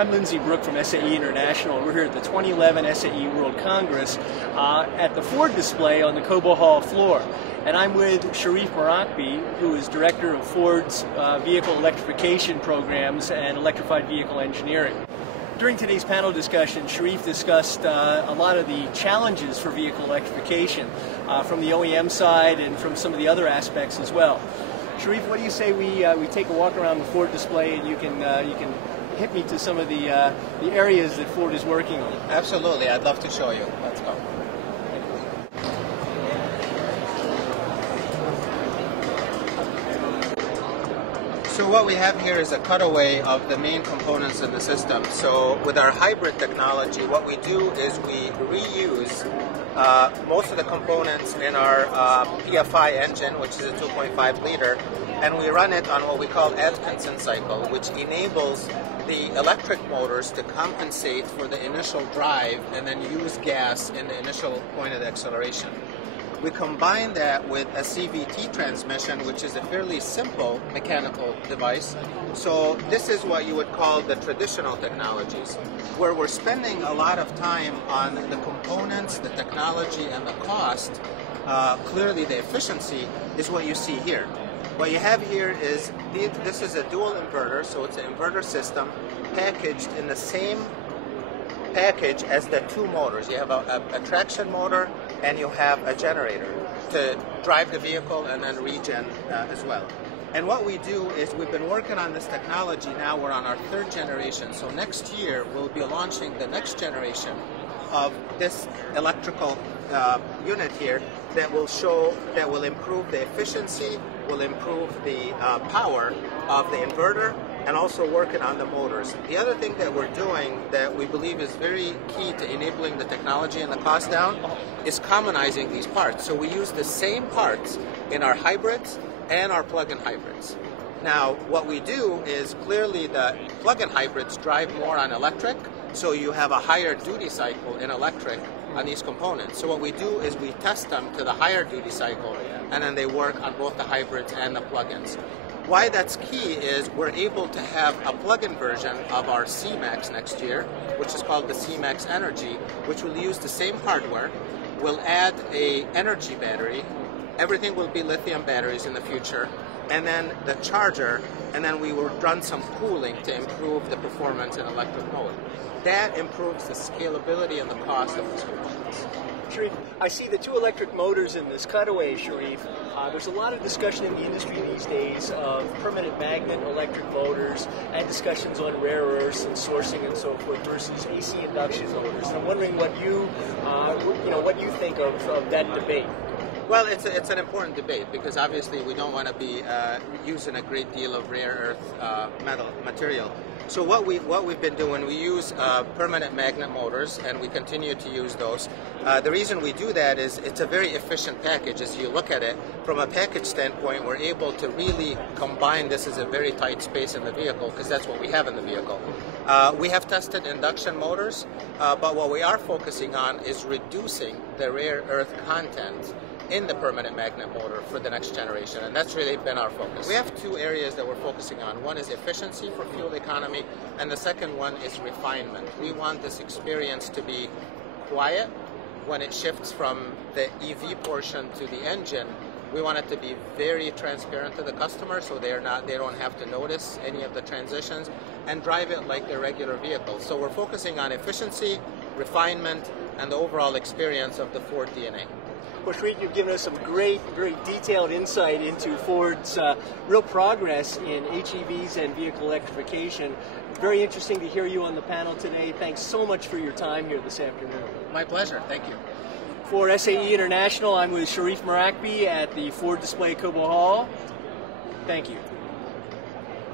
I'm Lindsay Brook from SAE International. We're here at the 2011 SAE World Congress at the Ford display on the Cobo Hall floor. And I'm with Sherif Marakby, who is Director of Ford's Vehicle Electrification Programs and Electrified Vehicle Engineering. During today's panel discussion, Sherif discussed a lot of the challenges for vehicle electrification from the OEM side and from some of the other aspects as well. Sherif, what do you say we take a walk around the Ford display and you can hit me to some of the areas that Ford is working on? Absolutely, I'd love to show you. Let's go. So what we have here is a cutaway of the main components in the system. So with our hybrid technology, what we do is we reuse most of the components in our PFI engine, which is a 2.5 liter, and we run it on what we call Atkinson cycle, which enables the electric motors to compensate for the initial drive and then use gas in the initial point of the acceleration. We combine that with a CVT transmission, which is a fairly simple mechanical device. So this is what you would call the traditional technologies, where we're spending a lot of time on the components, the technology, and the cost. Clearly the efficiency is what you see here. What you have here is, this is a dual inverter, so it's an inverter system packaged in the same package as the two motors. You have a traction motor and you have a generator to drive the vehicle and then regen as well. And what we do is we've been working on this technology, now we're on our third generation. So next year we'll be launching the next generation of this electrical unit here that will improve the efficiency, will improve the power of the inverter, and also working on the motors. The other thing that we're doing that we believe is very key to enabling the technology and the cost down is commonizing these parts. So we use the same parts in our hybrids and our plug-in hybrids. Now, what we do is clearly the plug-in hybrids drive more on electric, so you have a higher duty cycle in electric on these components. So what we do is we test them to the higher duty cycle, and then they work on both the hybrids and the plug-ins. Why that's key is we're able to have a plug-in version of our C-Max next year, which is called the C-Max Energy, which will use the same hardware. We'll add a energy battery. Everything will be lithium batteries in the future, and then the charger, and then we will run some cooling to improve the performance in electric mode. That improves the scalability and the cost of these components. Sherif, I see the two electric motors in this cutaway, Sherif. There's a lot of discussion in the industry these days of permanent magnet electric motors and discussions on rare earths and sourcing and so forth versus AC induction motors. And I'm wondering what you think of that debate. Well, it's an important debate because obviously we don't want to be using a great deal of rare earth material. So what we've been doing, we use permanent magnet motors, and we continue to use those. The reason we do that is it's a very efficient package. As you look at it, from a package standpoint, we're able to really combine this as a very tight space in the vehicle because that's what we have in the vehicle. We have tested induction motors, but what we are focusing on is reducing the rare earth content in the permanent magnet motor for the next generation, and that's really been our focus. We have two areas that we're focusing on. One is efficiency for fuel economy, and the second one is refinement. We want this experience to be quiet when it shifts from the EV portion to the engine. We want it to be very transparent to the customer so they don't have to notice any of the transitions and drive it like a regular vehicle. So we're focusing on efficiency, refinement, and the overall experience of the Ford DNA. Well, Sherif, you've given us some great, very detailed insight into Ford's real progress in HEVs and vehicle electrification. Very interesting to hear you on the panel today. Thanks so much for your time here this afternoon. My pleasure. Thank you. For SAE International, I'm with Sherif Marakby at the Ford display Cobo Hall. Thank you.